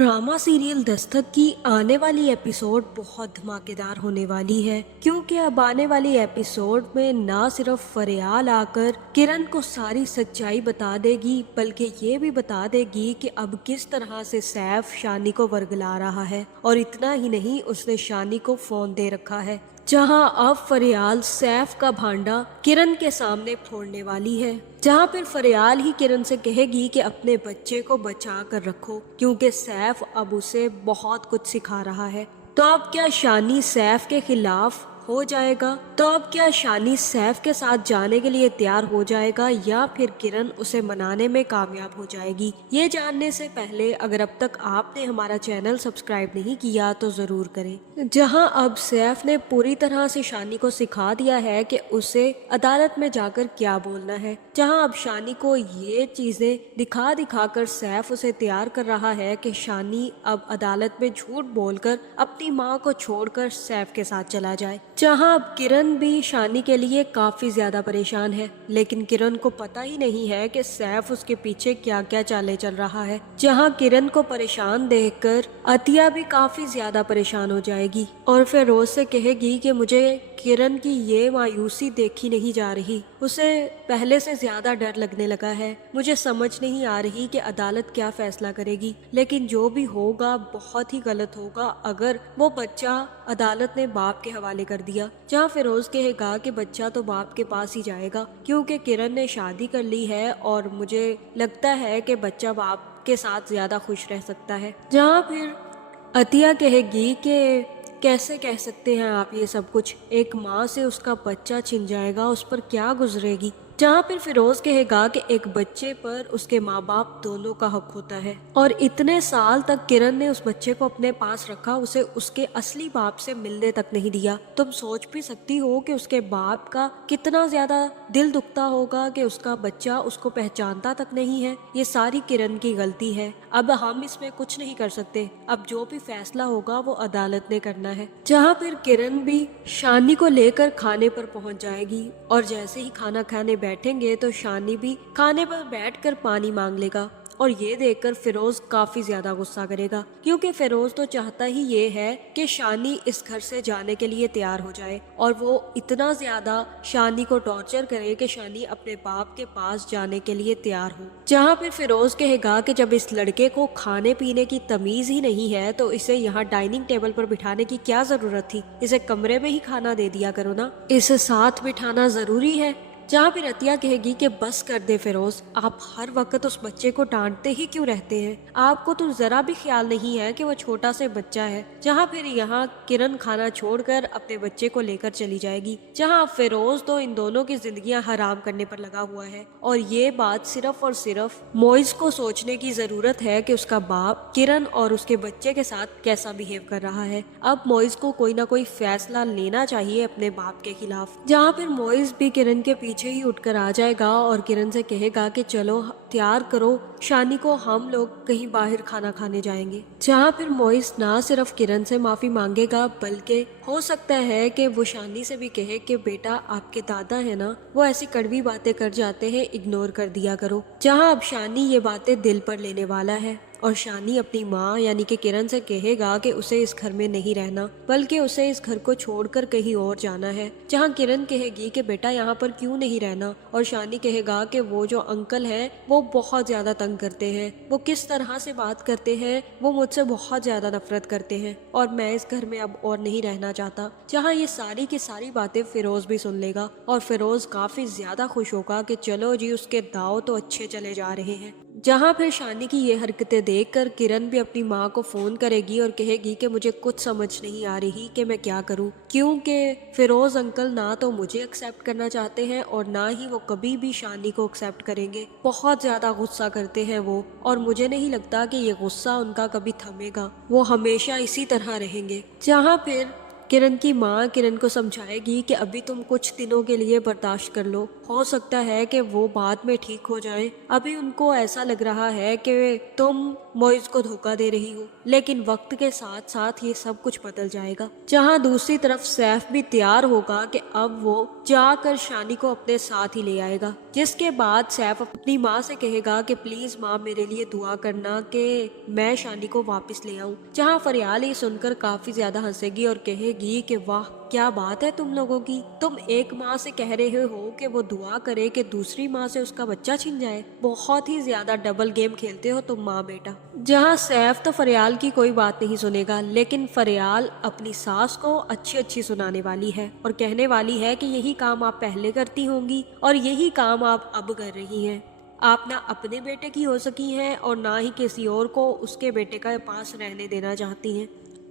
Drama serial Dastak की आने वाली एपिसोड बहुत धमाकेदार होने वाली है, क्योंकि अब आने वाली एपिसोड में ना सिर्फ फरियाल आकर किरण को सारी सच्चाई बता देगी, बल्कि ये भी बता देगी कि अब किस तरह से सैफ शानी को वर्गला रहा है। और इतना ही नहीं, उसने शानी को फोन दे रखा है, जहां अब फरियाल सैफ का भांडा किरण के सामने फोड़ने वाली है। जहां फिर फरियाल ही किरण से कहेगी कि अपने बच्चे को बचा कर रखो, क्योंकि सैफ अब उसे बहुत कुछ सिखा रहा है। तो अब क्या शानी सैफ के खिलाफ हो जाएगा? तो अब क्या शानी सैफ के साथ जाने के लिए तैयार हो जाएगा, या फिर किरण उसे मनाने में कामयाब हो जाएगी? ये जानने से पहले अगर अब तक आपने हमारा चैनल सब्सक्राइब नहीं किया तो जरूर करें। जहां अब सैफ ने पूरी तरह से शानी को सिखा दिया है कि उसे अदालत में जाकर क्या बोलना है, जहां अब शानी को ये चीजें दिखा दिखा कर सैफ उसे तैयार कर रहा है कि शानी अब अदालत में झूठ बोलकर अपनी माँ को छोड़कर सैफ के साथ चला जाए। जहां अब किरण भी शानी के लिए काफी ज्यादा परेशान है, लेकिन किरण को पता ही नहीं है कि सैफ उसके पीछे क्या क्या चाले चल रहा है। जहां किरण को परेशान देखकर अतिया भी काफी ज्यादा परेशान हो जाएगी और फिर रोज से कहेगी कि मुझे किरण की ये मायूसी देखी नहीं जा रही, उसे पहले से ज्यादा डर लगने लगा है। मुझे समझ नहीं आ रही कि अदालत क्या फैसला करेगी, लेकिन जो भी होगा बहुत ही गलत होगा अगर वो बच्चा अदालत ने बाप के हवाले कर दिया। जहाँ फिरोज कहेगा कि बच्चा तो बाप के पास ही जाएगा, क्योंकि किरण ने शादी कर ली है और मुझे लगता है कि बच्चा बाप के साथ ज्यादा खुश रह सकता है। जहाँ फिर अतिया कहेगी कि कैसे कह सकते हैं आप ये सब कुछ, एक माँ से उसका बच्चा छिन जाएगा, उस पर क्या गुजरेगी। जहाँ फिर फिरोज कहेगा कि एक बच्चे पर उसके माँ बाप दोनों का हक होता है, और इतने साल तक किरण ने उस बच्चे को अपने पास रखा, उसे उसके असली बाप से मिलने तक नहीं दिया। तुम सोच भी सकती हो कि उसके बाप का कितना ज्यादा दिल दुखता होगा कि उसका बच्चा उसको पहचानता तक नहीं है। ये सारी किरण की गलती है, अब हम इसमें कुछ नहीं कर सकते। अब जो भी फैसला होगा वो अदालत ने करना है। जहाँ फिर किरण भी शानी को लेकर खाने पर पहुंच जाएगी, और जैसे ही खाना खाने बैठेंगे तो शानी भी खाने पर बैठकर पानी मांग लेगा, और ये देखकर फिरोज काफी ज्यादा गुस्सा करेगा, क्योंकि फिरोज तो चाहता ही ये है कि शानी इस घर से जाने के लिए तैयार हो जाए, और वो इतना ज्यादा शानी को टॉर्चर करे कि शानी अपने बाप के पास जाने के लिए तैयार हो। जहाँ फिर फिरोज कहेगा कि जब इस लड़के को खाने पीने की तमीज ही नहीं है तो इसे यहाँ डाइनिंग टेबल पर बिठाने की क्या जरूरत थी, इसे कमरे में ही खाना दे दिया करो ना, इसे साथ बिठाना जरूरी है। जहाँ फिर अतिया कहेगी कि बस कर दे फिरोज, आप हर वक्त उस बच्चे को डांटते ही क्यों रहते हैं, आपको तो जरा भी ख्याल नहीं है कि वो छोटा से बच्चा है। जहाँ फिर यहाँ किरण खाना छोड़कर अपने बच्चे को लेकर चली जाएगी, जहाँ फिरोज तो इन दोनों की जिंदगियां हराम करने पर लगा हुआ है, और ये बात सिर्फ और सिर्फ मोइज को सोचने की जरूरत है कि उसका बाप किरण और उसके बच्चे के साथ कैसा बिहेव कर रहा है। अब मोइज को कोई ना कोई फैसला लेना चाहिए अपने बाप के खिलाफ। जहाँ फिर मोइज भी किरण के पीछे ही उठकर आ जाएगा और किरण से कहेगा कि चलो तैयार करो शानी को, हम लोग कहीं बाहर खाना खाने जाएंगे। जहाँ फिर मोइस ना सिर्फ किरण से माफी मांगेगा, बल्कि हो सकता है कि वो शानी से भी कहे कि बेटा आपके दादा है ना, वो ऐसी कड़वी बातें कर जाते हैं, इग्नोर कर दिया करो। जहाँ अब शानी ये बातें दिल पर लेने वाला है, और शानी अपनी माँ यानी कि किरण से कहेगा कि उसे इस घर में नहीं रहना, बल्कि उसे इस घर को छोड़कर कहीं और जाना है। जहाँ किरण कहेगी कि बेटा यहाँ पर क्यों नहीं रहना, और शानी कहेगा कि वो जो अंकल हैं वो बहुत ज्यादा तंग करते हैं, वो किस तरह से बात करते हैं, वो मुझसे बहुत ज्यादा नफरत करते हैं, और मैं इस घर में अब और नहीं रहना चाहता। जहाँ ये सारी की सारी बातें फिरोज भी सुन लेगा, और फिरोज काफी ज्यादा खुश होगा कि चलो जी उसके दाव तो अच्छे चले जा रहे हैं। जहाँ फिर शानी की ये हरकतें देखकर किरण भी अपनी माँ को फोन करेगी और कहेगी कि मुझे कुछ समझ नहीं आ रही कि मैं क्या करूँ, क्योंकि फिरोज अंकल ना तो मुझे एक्सेप्ट करना चाहते हैं और ना ही वो कभी भी शानी को एक्सेप्ट करेंगे। बहुत ज्यादा गुस्सा करते हैं वो, और मुझे नहीं लगता कि ये गुस्सा उनका कभी थमेगा, वो हमेशा इसी तरह रहेंगे। जहाँ फिर किरण की माँ किरण को समझाएगी कि अभी तुम कुछ दिनों के लिए बर्दाश्त कर लो, हो सकता है कि वो बाद में ठीक हो जाए। अभी उनको ऐसा लग रहा है कि तुम मोइज को धोखा दे रही हो, लेकिन वक्त के साथ साथ ये सब कुछ बदल जाएगा। जहाँ दूसरी तरफ सैफ भी तैयार होगा कि अब वो जाकर शानी को अपने साथ ही ले आएगा, जिसके बाद सैफ अपनी माँ से कहेगा कि प्लीज माँ मेरे लिए दुआ करना कि मैं शानी को वापस ले आऊं। जहाँ फरियाल ये सुनकर काफी ज्यादा हंसेगी और कहेगी कि वाह क्या बात है तुम लोगों की, तुम एक माँ से कह रहे हो कि वो दुआ करे कि दूसरी माँ से उसका बच्चा छिन जाए। बहुत ही ज्यादा डबल गेम खेलते हो तुम माँ बेटा। जहाँ सैफ तो फरियाल की कोई बात नहीं सुनेगा, लेकिन फरियाल अपनी सास को अच्छी अच्छी सुनाने वाली है और कहने वाली है कि यही काम आप पहले करती होंगी और यही काम आप अब कर रही हैं। आप ना अपने बेटे की हो सकी हैं और ना ही किसी और को उसके बेटे का पास रहने देना चाहती हैं।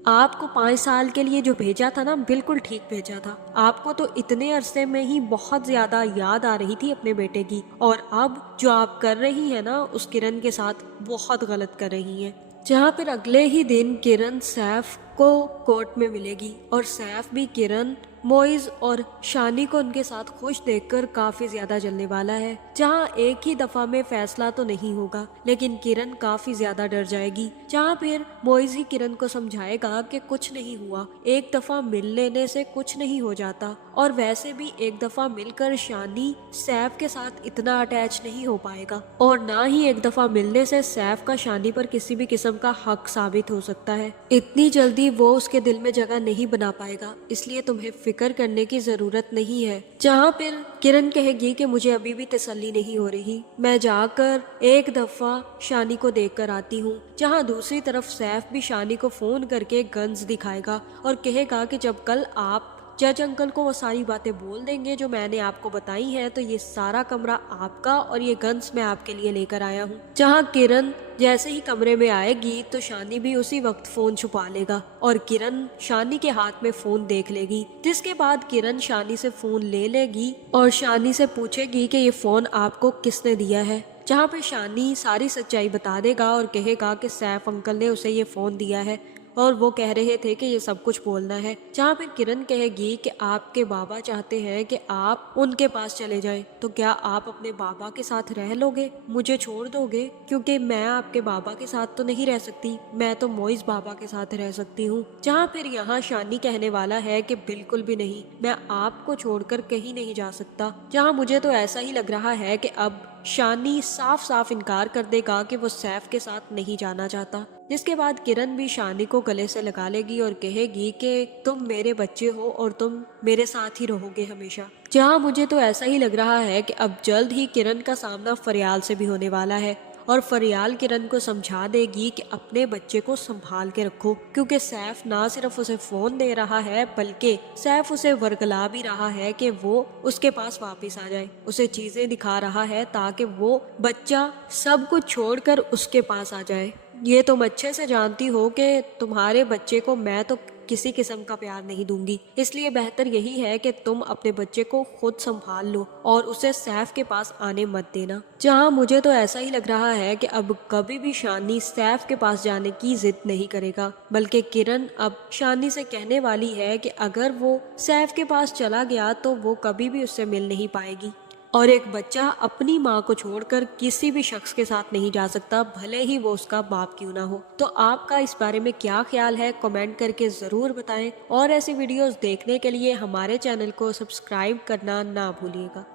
आपको 5 साल के लिए जो भेजा था ना, बिल्कुल ठीक भेजा था। आपको तो इतने अरसे में ही बहुत ज्यादा याद आ रही थी अपने बेटे की, और अब जो आप कर रही है ना उस किरण के साथ बहुत गलत कर रही हैं। जहाँ फिर अगले ही दिन किरण सैफ को कोर्ट में मिलेगी और सैफ भी किरण, मोइज और शानी को उनके साथ खुश देखकर काफी ज्यादा जलने वाला है। जहाँ एक ही दफा में फैसला तो नहीं होगा, लेकिन किरण काफी ज्यादा डर जाएगी। जहाँ फिर मोइज ही किरण को समझाएगा कि कुछ नहीं हुआ, एक दफा मिल लेने से कुछ नहीं हो जाता, और वैसे भी एक दफा मिलकर शानी सैफ के साथ इतना अटैच नहीं हो पाएगा, और ना ही एक दफा मिलने से सैफ का शानी पर किसी भी किस्म का हक साबित हो सकता है। इतनी जल्दी वो उसके दिल में जगह नहीं बना पाएगा, इसलिए तुम्हें फिक्र करने की जरूरत नहीं है। जहाँ फिर किरण कहेगी कि मुझे अभी भी तसल्ली नहीं हो रही, मैं जाकर एक दफा शानी को देख कर आती हूँ। जहाँ दूसरी तरफ सैफ भी शानी को फोन करके गन्स दिखाएगा और कहेगा कि जब कल आप जज अंकल को वो सारी बातें बोल देंगे जो मैंने आपको बताई हैं, तो ये सारा कमरा आपका और ये गन्स मैं आपके लिए लेकर आया हूँ। जहाँ किरण जैसे ही कमरे में आएगी तो शानी भी उसी वक्त फोन छुपा लेगा और किरण शानी के हाथ में फोन देख लेगी, जिसके बाद किरण शानी से फोन ले लेगी और शानी से पूछेगी कि ये फोन आपको किसने दिया है। जहाँ पे शानी सारी सच्चाई बता देगा और कहेगा कि सैफ अंकल ने उसे ये फोन दिया है और वो कह रहे थे कि ये सब कुछ बोलना है। जहाँ फिर किरण कहेगी कि आपके बाबा चाहते हैं कि आप उनके पास चले जाएं, तो क्या आप अपने बाबा के साथ रह लोगे, मुझे छोड़ दोगे? क्योंकि मैं आपके बाबा के साथ तो नहीं रह सकती, मैं तो मोइज बाबा के साथ रह सकती हूँ। जहाँ फिर यहाँ शानी कहने वाला है कि बिल्कुल भी नहीं, मैं आपको छोड़कर कहीं नहीं जा सकता। जहाँ मुझे तो ऐसा ही लग रहा है कि अब शानी साफ साफ इनकार कर देगा कि वो सैफ के साथ नहीं जाना चाहता। जिसके बाद किरण भी शानी को गले से लगा लेगी और कहेगी कि तुम मेरे बच्चे हो और तुम मेरे साथ ही रहोगे हमेशा। जहाँ मुझे तो ऐसा ही लग रहा है कि अब जल्द ही किरण का सामना फरियाल से भी होने वाला है और फरियाल किरण को समझा देगी कि अपने बच्चे को संभाल के रखो, क्योंकि सैफ ना सिर्फ उसे फोन दे रहा है बल्कि सैफ उसे वर्गला भी रहा है कि वो उसके पास वापस आ जाए, उसे चीजें दिखा रहा है ताकि वो बच्चा सब कुछ छोड़कर उसके पास आ जाए। ये तुम अच्छे से जानती हो कि तुम्हारे बच्चे को मैं तो किसी किस्म का प्यार नहीं दूंगी, इसलिए बेहतर यही है कि तुम अपने बच्चे को खुद संभाल लो और उसे सैफ के पास आने मत देना। जहाँ मुझे तो ऐसा ही लग रहा है कि अब कभी भी शानी सैफ के पास जाने की जिद नहीं करेगा, बल्कि किरण अब शानी से कहने वाली है कि अगर वो सैफ के पास चला गया तो वो कभी भी उससे मिल नहीं पाएगी, और एक बच्चा अपनी माँ को छोड़कर किसी भी शख्स के साथ नहीं जा सकता, भले ही वो उसका बाप क्यों ना हो। तो आपका इस बारे में क्या ख्याल है, कमेंट करके जरूर बताएं और ऐसी वीडियोस देखने के लिए हमारे चैनल को सब्सक्राइब करना ना भूलिएगा।